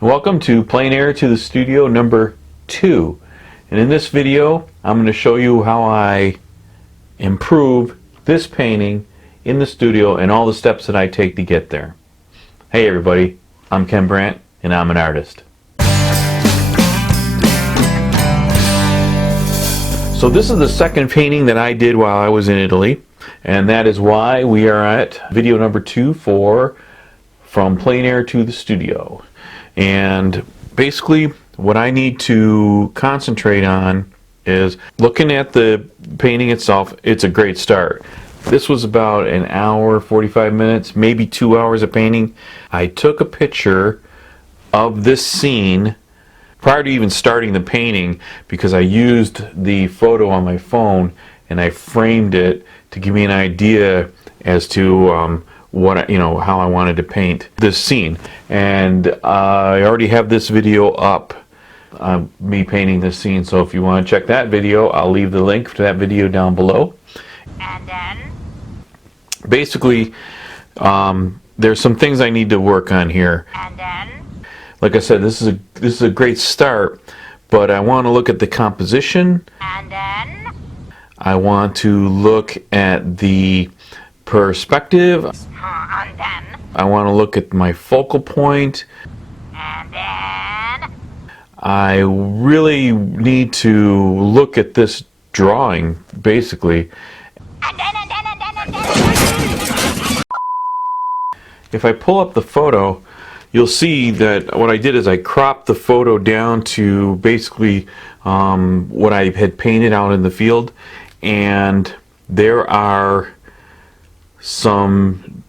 Welcome to Plein Air to the Studio number 2. And in this video, I'm going to show you how I improve this painting in the studio and all the steps that I take to get there. Hey everybody, I'm Ken Brant and I'm an artist. So this is the second painting that I did while I was in Italy, and that is why we are at video number 2 for From Plein Air to the Studio. And basically what I need to concentrate on is looking at the painting itself. It's a great start. This was about an hour, 45 minutes, maybe 2 hours of painting. I took a picture of this scene prior to even starting the painting because I used the photo on my phone and I framed it to give me an idea as to how I wanted to paint this scene. And I already have this video up, me painting this scene, so if you want to check that video, I'll leave the link to that video down below. And then basically there's some things I need to work on here. And then, like I said, this is a great start, but I want to look at the composition. And then I want to look at the perspective. And then I want to look at my focal point. And then I really need to look at this drawing, basically. And then. If I pull up the photo, you'll see that what I did is I cropped the photo down to basically what I had painted out in the field, and there are some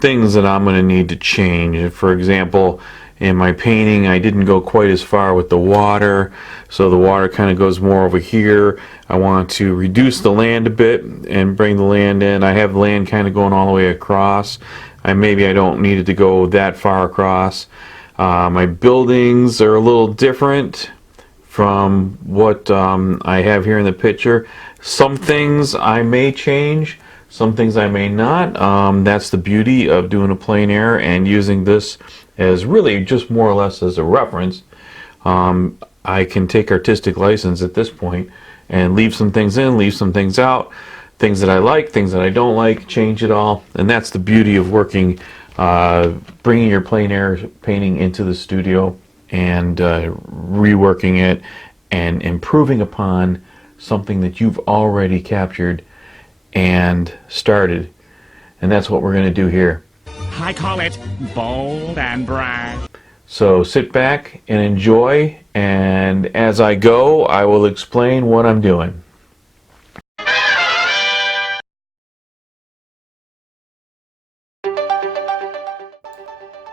things that I'm going to need to change. For example, in my painting I didn't go quite as far with the water, so the water kind of goes more over here. I want to reduce the land a bit and bring the land in. I have land kind of going all the way across. Maybe I don't need it to go that far across. My buildings are a little different from what I have here in the picture. Some things I may change, some things I may not. That's the beauty of doing a plein air and using this as really just more or less as a reference. I can take artistic license at this point and leave some things in, leave some things out, things that I like, things that I don't like, change it all. And that's the beauty of working, bringing your plein air painting into the studio and reworking it and improving upon something that you've already captured and started. And that's what we're going to do here. I call it bold and bright. So sit back and enjoy, and as I go I will explain what I'm doing.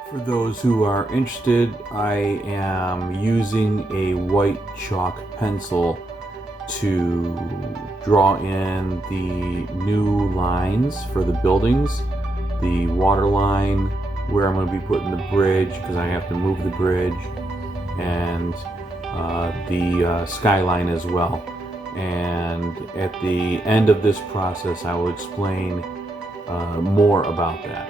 For those who are interested, I am using a white chalk pencil to draw in the new lines for the buildings, the water line, where I'm going to be putting the bridge because I have to move the bridge, and the skyline as well. And at the end of this process I will explain more about that.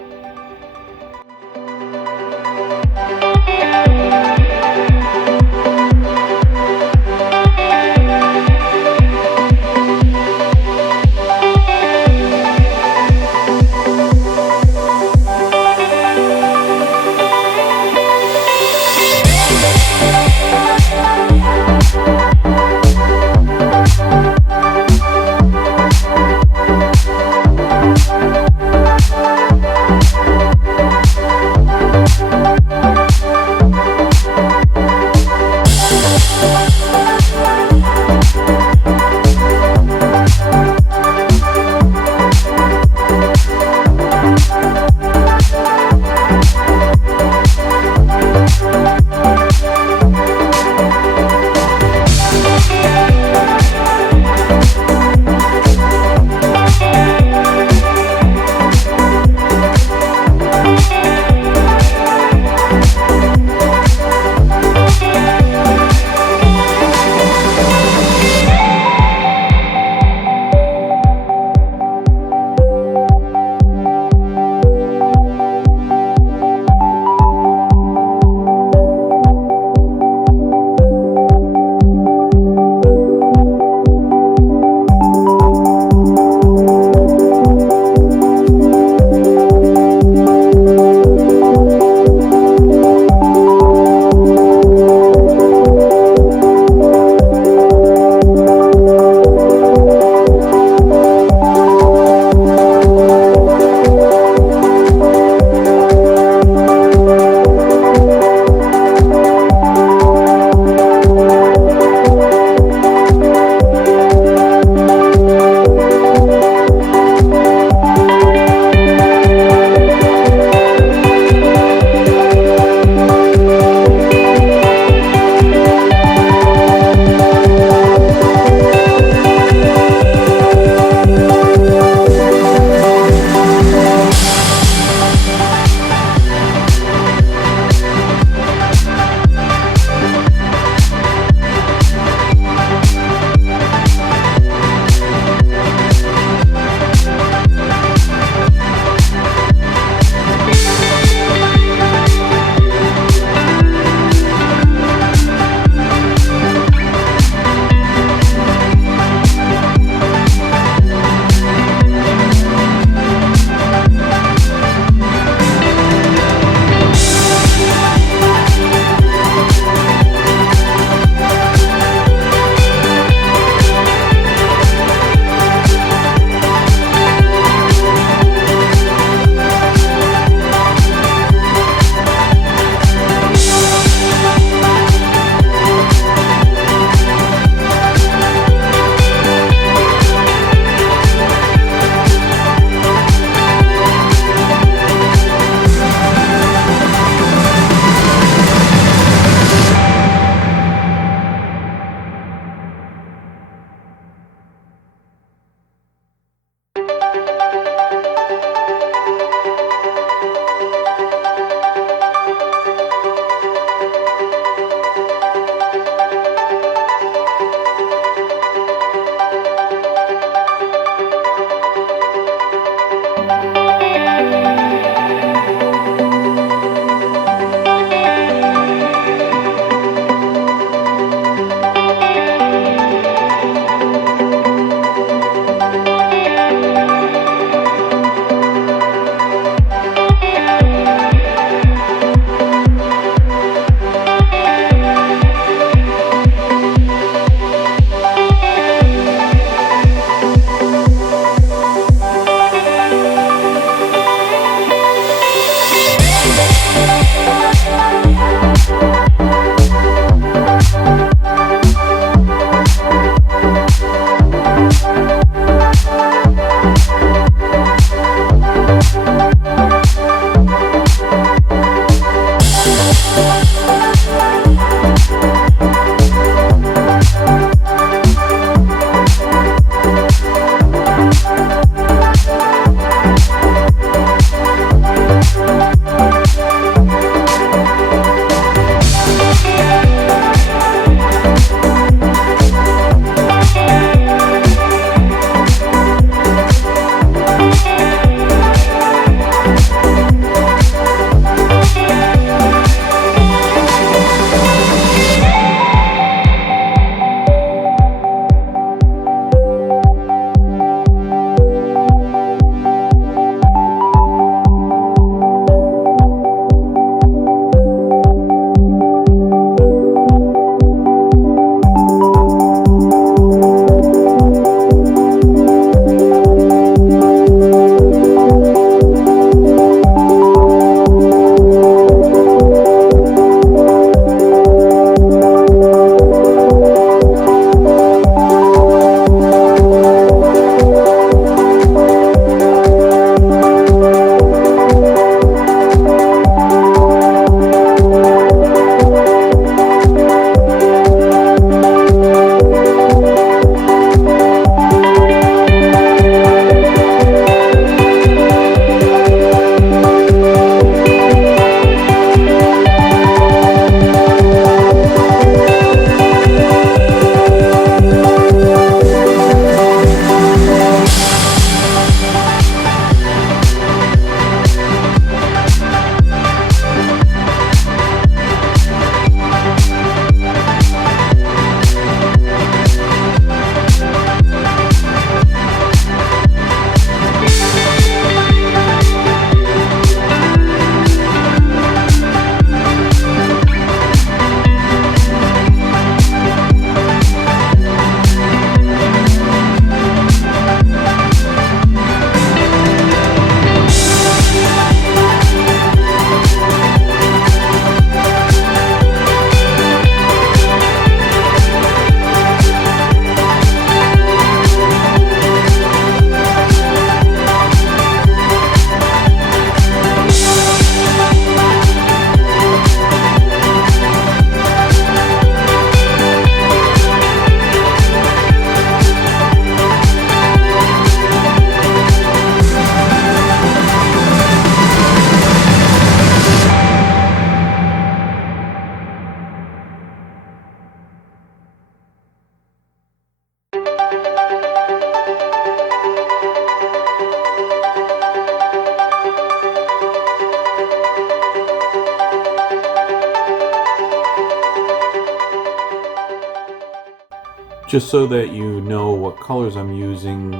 Just so that you know what colors I'm using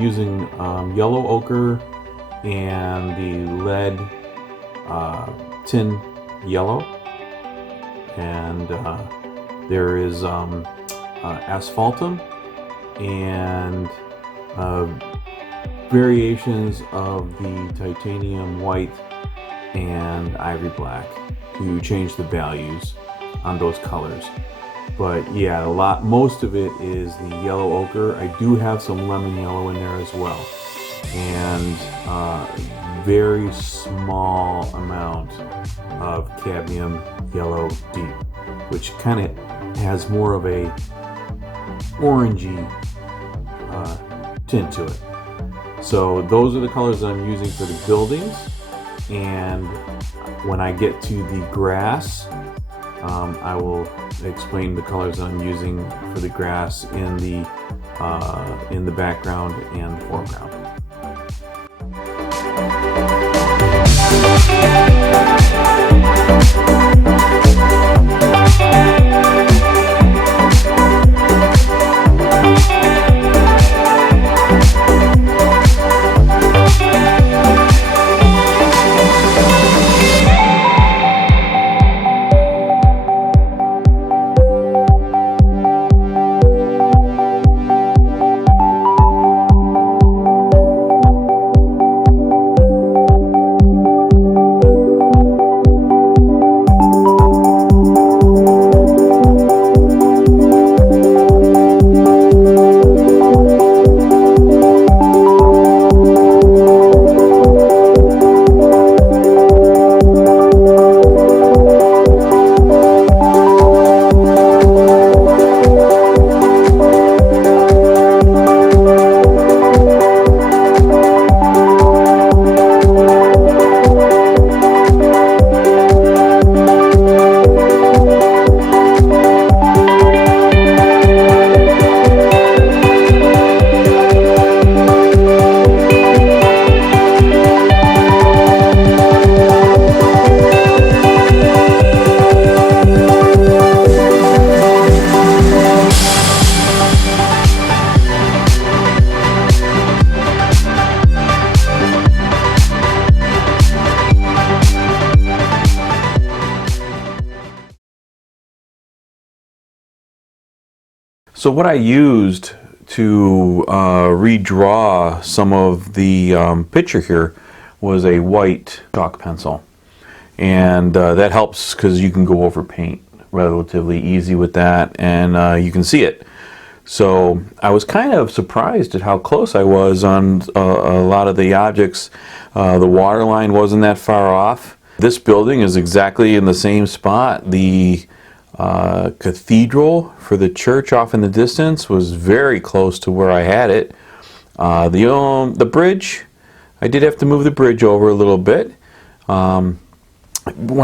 using yellow ochre and the lead tin yellow, and there is asphaltum and variations of the titanium white and ivory black to change the values on those colors. But yeah, most of it is the yellow ochre. I do have some lemon yellow in there as well, and very small amount of cadmium yellow deep, which kind of has more of a orangey tint to it. So those are the colors that I'm using for the buildings, and when I get to the grass, I will explain the colors I'm using for the grass in the background and the foreground. So what I used to redraw some of the picture here was a white chalk pencil, and that helps because you can go over paint relatively easy with that, and you can see it. So I was kind of surprised at how close I was on a lot of the objects. The water line wasn't that far off. This building is exactly in the same spot. The cathedral for the church off in the distance was very close to where I had it. The bridge, I did have to move the bridge over a little bit. When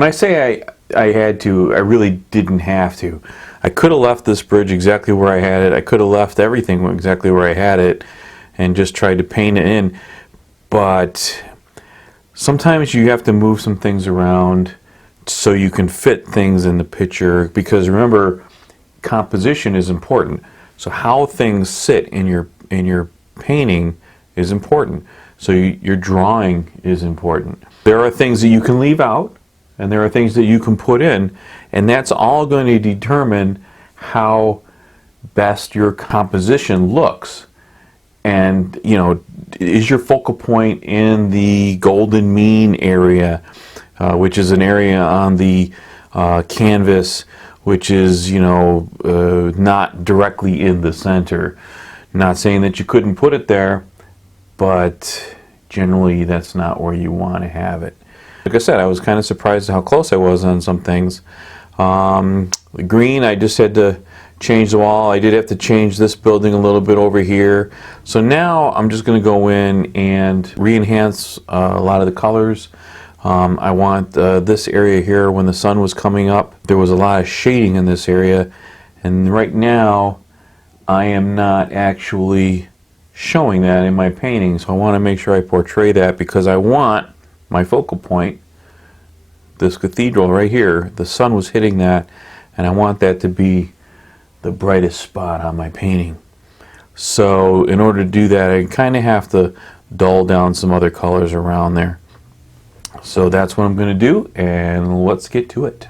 I say I had to, I really didn't have to. I could have left this bridge exactly where I had it. I could have left everything exactly where I had it and just tried to paint it in. But sometimes you have to move some things around so you can fit things in the picture, because remember, composition is important. So how things sit in your painting is important. So your drawing is important. There are things that you can leave out, and there are things that you can put in, and that's all going to determine how best your composition looks. And is your focal point in the golden mean area, which is an area on the canvas which is not directly in the center. Not saying that you couldn't put it there, but generally that's not where you want to have it. Like I said, I was kind of surprised at how close I was on some things. The green, I just had to change the wall. I did have to change this building a little bit over here. So now I'm just going to go in and re-enhance a lot of the colors. I want this area here, when the sun was coming up, there was a lot of shading in this area, and right now I am not actually showing that in my painting, so I want to make sure I portray that, because I want my focal point, this cathedral right here, the sun was hitting that, and I want that to be the brightest spot on my painting. So in order to do that, I kind of have to dull down some other colors around there. So that's what I'm going to do, and let's get to it.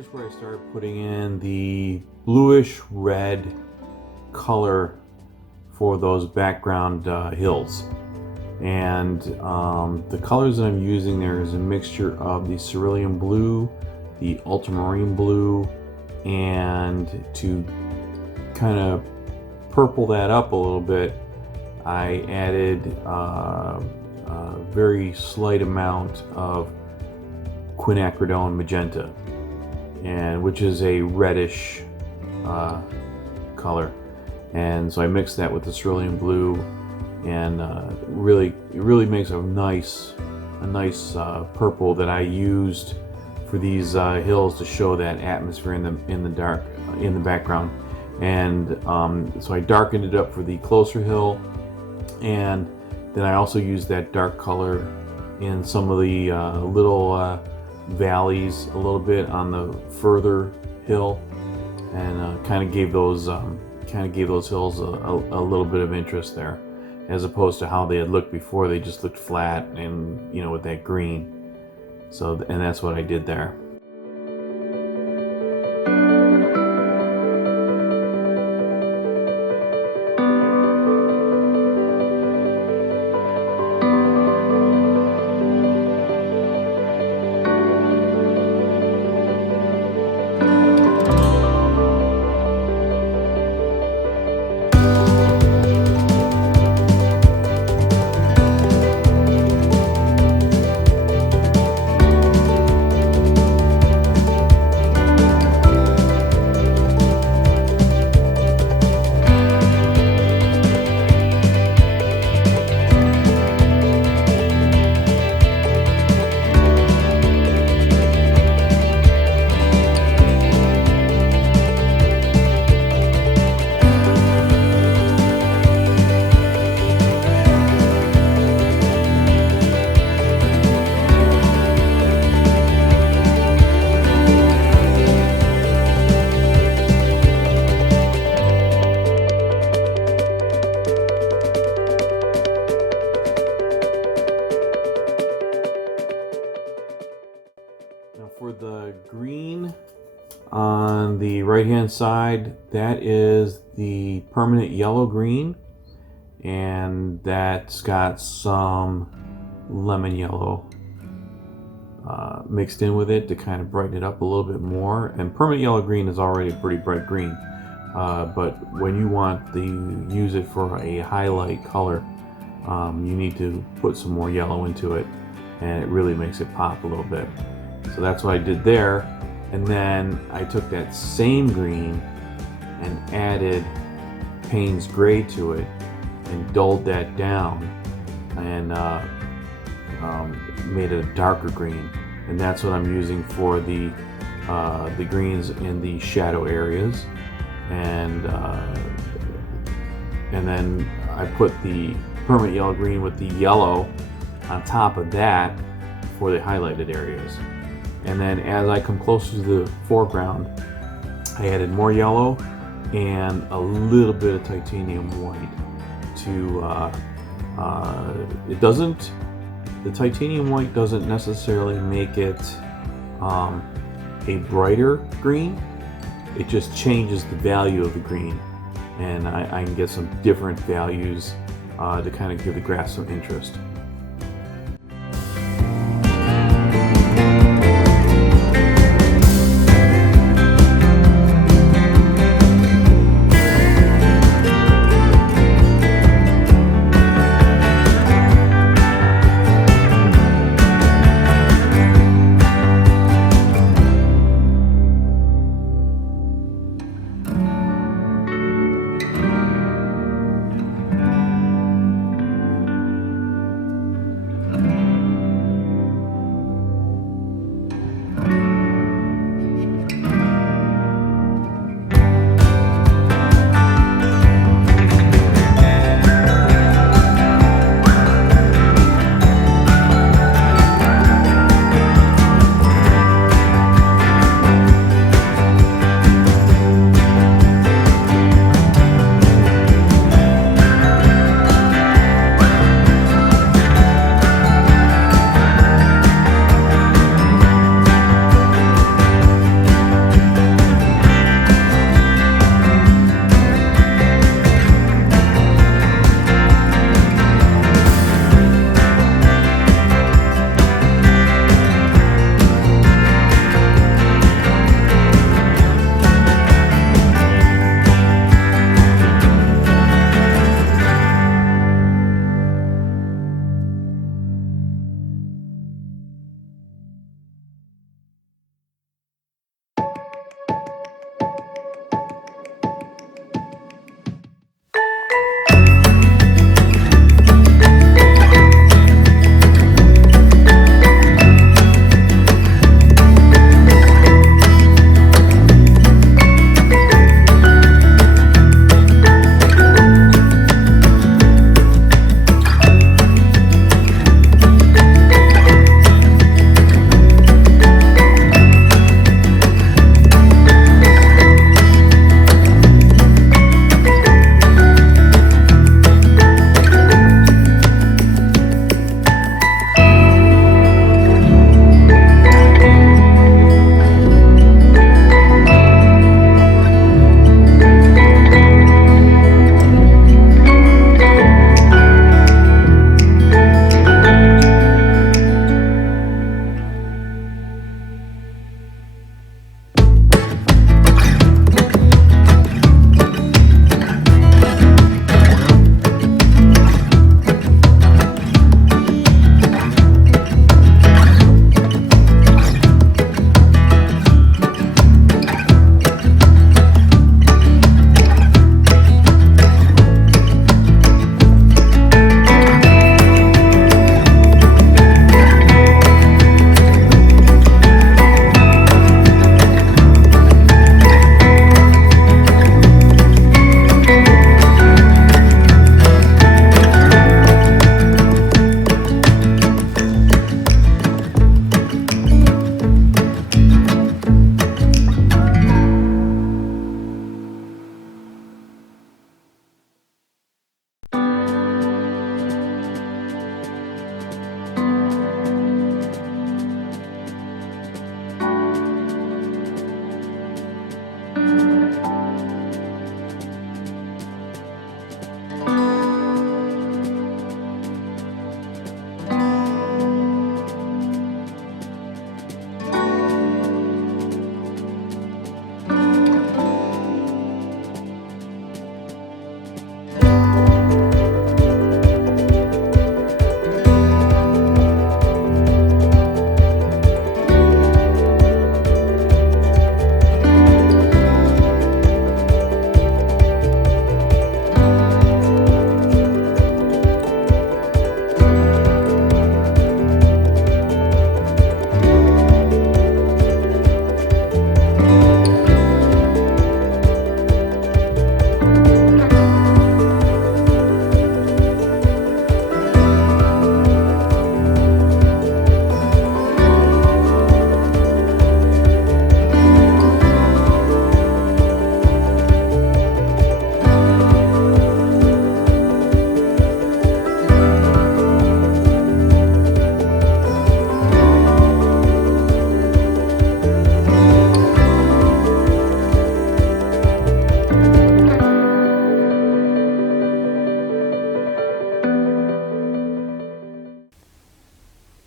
here's where I started putting in the bluish red color for those background hills. And the colors that I'm using there is a mixture of the cerulean blue, the ultramarine blue, and to kind of purple that up a little bit, I added a very slight amount of quinacridone magenta, and which is a reddish color. And so I mixed that with the cerulean blue, and it really makes a nice purple that I used for these hills to show that atmosphere in the dark in the background. And so I darkened it up for the closer hill, and then I also used that dark color in some of the little valleys a little bit on the further hill, and kind of gave those hills a little bit of interest there, as opposed to how they had looked before. They just looked flat and, you know, with that green. So, and that's what I did there. For the green on the right hand side, that is the permanent yellow green, and that's got some lemon yellow mixed in with it to kind of brighten it up a little bit more. And permanent yellow green is already a pretty bright green, but when you want to use it for a highlight color, you need to put some more yellow into it, and it really makes it pop a little bit. So that's what I did there. And then I took that same green and added Payne's gray to it and dulled that down, and made it a darker green. And that's what I'm using for the greens in the shadow areas. And then I put the permanent yellow green with the yellow on top of that for the highlighted areas. And then as I come closer to the foreground, I added more yellow and a little bit of titanium white to the titanium white doesn't necessarily make it a brighter green. It just changes the value of the green, and I can get some different values to kind of give the grass some interest.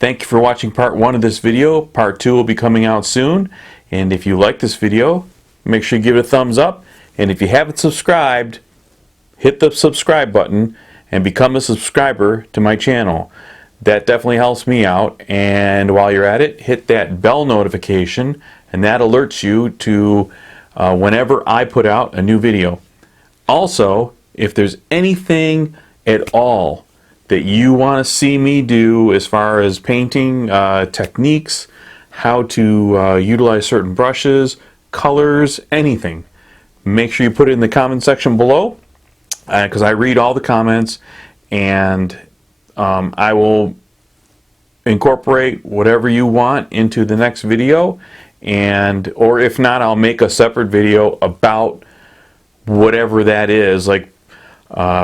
Thank you for watching part 1 of this video. Part 2 will be coming out soon. And if you like this video, make sure you give it a thumbs up. And if you haven't subscribed, hit the subscribe button and become a subscriber to my channel. That definitely helps me out. And while you're at it, hit that bell notification, and that alerts you to whenever I put out a new video. Also, if there's anything at all that you want to see me do as far as painting techniques, how to utilize certain brushes, colors, anything, make sure you put it in the comment section below, because I read all the comments, and I will incorporate whatever you want into the next video, or if not, I'll make a separate video about whatever that is. Like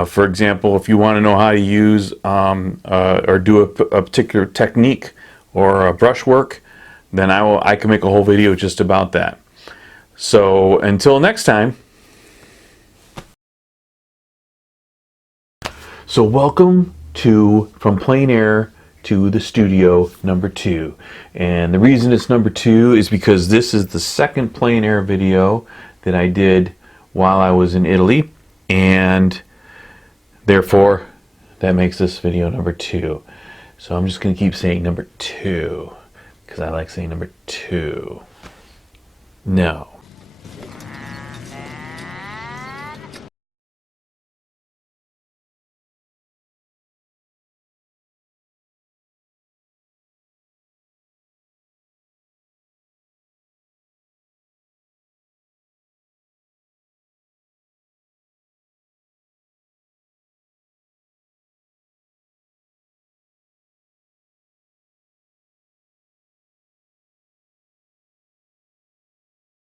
for example, if you want to know how to use or do a particular technique or a brushwork, then I can make a whole video just about that. So until next time. So welcome to From Plein Air to the Studio number 2. And the reason it's number 2 is because this is the second plein air video that I did while I was in Italy, and therefore that makes this video number 2. So I'm just going to keep saying number 2 because I like saying number 2. No.